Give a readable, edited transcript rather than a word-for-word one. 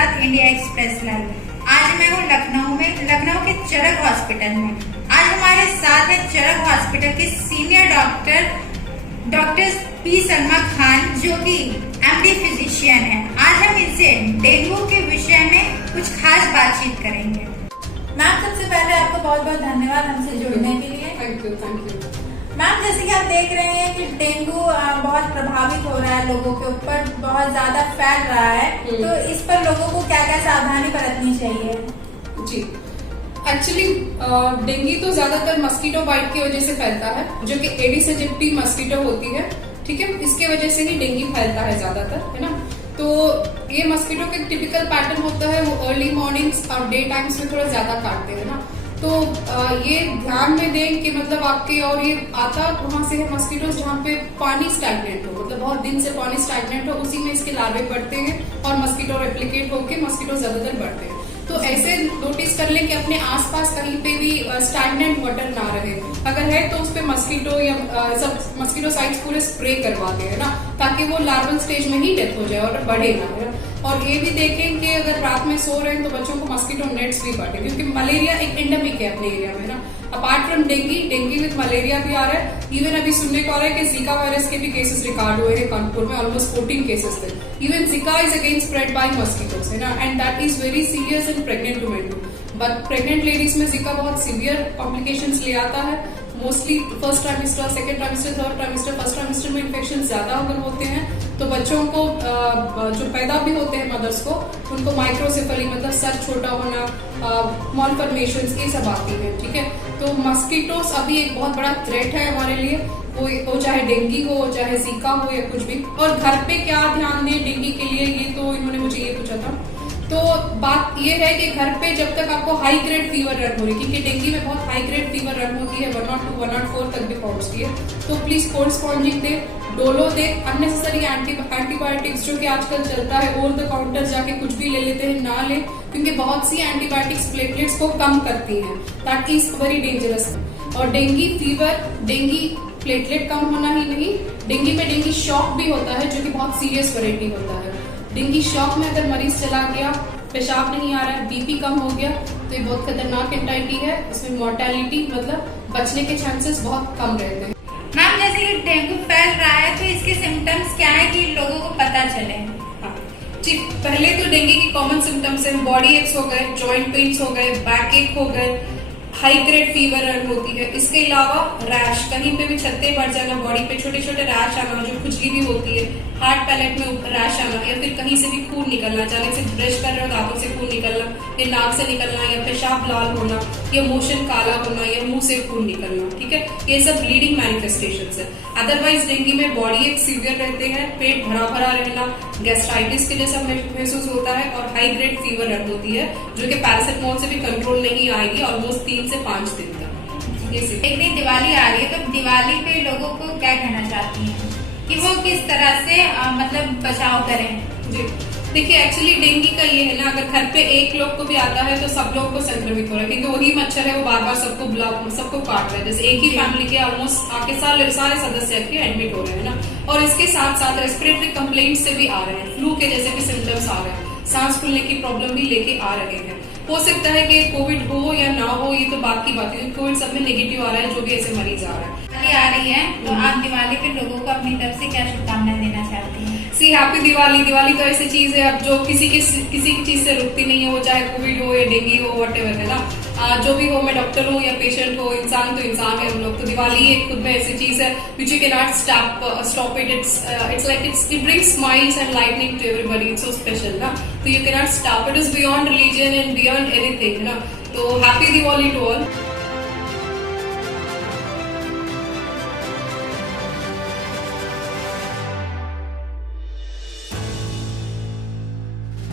साथ India express live. आज मैं हूँ लखनऊ के चरक हॉस्पिटल में। आज हमारे साथ है चरक हॉस्पिटल के senior doctor P Salma Khan, जो कि एमडी फिजिशियन है। आज हम इनसे डेंगू के विषय में कुछ खास बातचीत करेंगे। मैम, सबसे पहले आपको बहुत बहुत धन्यवाद हमसे जुड़ने के लिए। Thank you. मैम, जैसे कि आप देख रहे हैं कि डेंगू बहुत प्रभावित हो रहा है, लोगों के ऊपर बहुत ज्यादा फैल रहा है, तो इस पर लोगों को क्या क्या सावधानी बरतनी चाहिए? जी, एक्चुअली डेंगू तो ज्यादातर मस्कीटो बाइट की वजह से फैलता है, जो कि एडिस एजिप्टी मस्कीटो होती है। ठीक है, इसके वजह से ही डेंगू फैलता है ज्यादातर, है ना। तो ये मस्कीटो का टिपिकल पैटर्न होता है, वो अर्ली मॉर्निंग्स और डे टाइम्स में थोड़ा ज्यादा काटते हैं ना। तो ये ध्यान में दें कि मतलब आपके, और ये आता वहां से है मस्कीटोज जहाँ पे पानी स्टैग्नेंट हो, मतलब बहुत दिन से पानी स्टैग्नेंट हो, उसी में इसके लार्वे बढ़ते हैं और मस्कीटो रेप्लिकेट होके मस्कीटो ज्यादातर बढ़ते हैं। तो ऐसे नोटिस कर लें कि अपने आसपास कहीं पे भी स्टैग्नेंट वाटर ना रहे। अगर है तो उस पे मस्कीटो या सब मस्कीटो साइट्स पूरे स्प्रे करवा दें, है ना, ताकि वो लार्वल स्टेज में ही डेथ हो जाए और बढ़े ना, है ना। और ये भी देखें कि अगर रात में सो रहे हैं तो बच्चों को मस्कीटो नेट्स भी बांटें, क्योंकि मलेरिया एक एंडेमिक है अपने एरिया में, ना। Apart from dengue with malaria भी आ रहा है। इवन अभी सुनने को आ रहा है कि जीका वायरस के भी केसेस रिकॉर्ड हुए हैं कानपुर में, ऑलमोस्ट 14 केसेस थे। Even Zika is again spread by mosquitoes, है ना, and that is very serious in pregnant women too. But pregnant ladies में जीका बहुत सीवियर कॉम्प्लिकेशंस ले आता है। Mostly first trimester, second trimester, third trimester, first trimester में infection ज्यादा अगर होते हैं तो बच्चों को जो पैदा भी होते हैं मदर्स को, उनको माइक्रोसेफली मतलब सर छोटा होना, मॉलफॉर्मेशंस, ये सब आती है। ठीक है, तो मस्कीटोस अभी एक बहुत बड़ा थ्रेट है हमारे लिए, वो चाहे डेंगू हो, चाहे जीका हो या कुछ भी। और घर पे क्या ध्यान दें डेंगू के लिए, ये तो इन्होंने मुझे ये पूछा था। तो बात ये है कि घर पे जब तक आपको हाई ग्रेड फीवर रन हो रही, क्योंकि डेंगू में बहुत हाई ग्रेड फीवर रन होती है, 102, 104 तक भी पहुंचती है, तो please cold sponging they, Dolo they, unnecessary antibiotics जो कि आजकल चलता है, ओवर द काउंटर जाके कुछ भी ले लेते हैं, ना ले, क्योंकि बहुत सी एंटीबायोटिक्स प्लेटलेट्स को कम करती हैं। That is very dangerous. और डेंगू फीवर, डेंगू प्लेटलेट कम होना ही नहीं, डेंगू में डेंगू शॉक भी होता है, जो कि बहुत सीरियस वैरायटी होता है। डेंगू शॉक में अगर मरीज चला गया, पेशाब नहीं आ रहा है, बीपी कम हो गया, तो ये बहुत खतरनाक एंटाइटी है। इसमें मोर्टेलिटी मतलब बचने के चांसेस बहुत कम रहते हैं। मैम, जैसे कि डेंगू फैल रहा है, तो इसके सिम्टम्स क्या है कि लोगों को पता चले? जी, पहले तो डेंगू की कॉमन सिम्टम्स है, बॉडी एक्स हो गए, जॉइंट पेन्स हो गए, बैक एक हो गए, हाई ग्रेड फीवर रन होती है। इसके अलावा रैश, कहीं पे भी छत्ते बढ़ जाना, बॉडी पे छोटे छोटे रैश आना, जो खुजली भी होती है, हार्ट पैलेट में रैश आना, या फिर कहीं से भी खून निकलना, अचानक से ब्रश कर रहे हो दांतों से खून निकलना, या नाक से निकलना, या पेशाब लाल होना, या मोशन काला होना, या मुंह से खून निकलना। ठीक है, ये सब ब्लीडिंग मैनिफेस्टेशंस है। अदरवाइज डेंगू में बॉडी एक सीवियर रहते हैं, पेट भरा भरा रहना, गैस्ट्राइटिस के जैसा महसूस होता है, और हाई ग्रेड फीवर रन होती है, जो कि पैरासिटामोल से भी कंट्रोल नहीं आएगी ऑलमोस्ट 3 से 5 दिन तक। एक दिन दिवाली आ रही है, तो दिवाली पे लोगों को क्या कहना चाहती हैं कि वो किस तरह से मतलब बचाव करें? जी, देखिए एक्चुअली डेंगू का ये है ना, अगर घर पे एक लोग को भी आता है तो सब लोग को संक्रमित हो रहा है, क्योंकि वही मच्छर है, वो बार बार सबको काट रहा है। जैसे एक ही फैमिली के ऑलमोस्ट आके सारे सदस्य एडमिट हो रहे हैं ना। और इसके साथ साथ रेस्पिरेटरी कंप्लेंट से भी आ रहे हैं, फ्लू के जैसे भी सिम्टम्स आ रहे हैं, सांस फूलने की प्रॉब्लम भी लेके आ रहे हैं। हो सकता है कि कोविड हो या ना हो, ये तो बात की बात है, कोविड सब में नेगेटिव आ रहा है, जो भी ऐसे मरीज आ रहे हैं। दिवाली आ रही है, तो आप दिवाली पे लोगों को अपनी तरफ से क्या शुभकामनाएं देना चाहती हैं? सी हैप्पी दिवाली। दिवाली तो ऐसी चीज है अब जो किसी की चीज से रुकती नहीं है, वो चाहे कोविड हो या डेंगू हो, व्हाटएवर, है ना। जो भी हो, मैं डॉक्टर हूँ या पेशेंट हो, इंसान तो इंसान है हम लोग। तो दिवाली एक खुद में ऐसी चीज है which you cannot stop it. It's like it brings smiles and lightning to everybody. It's so special, ना। तो you cannot stop it. Is beyond religion and beyond anything, ना। तो हैप्पी दिवाली टू ऑल।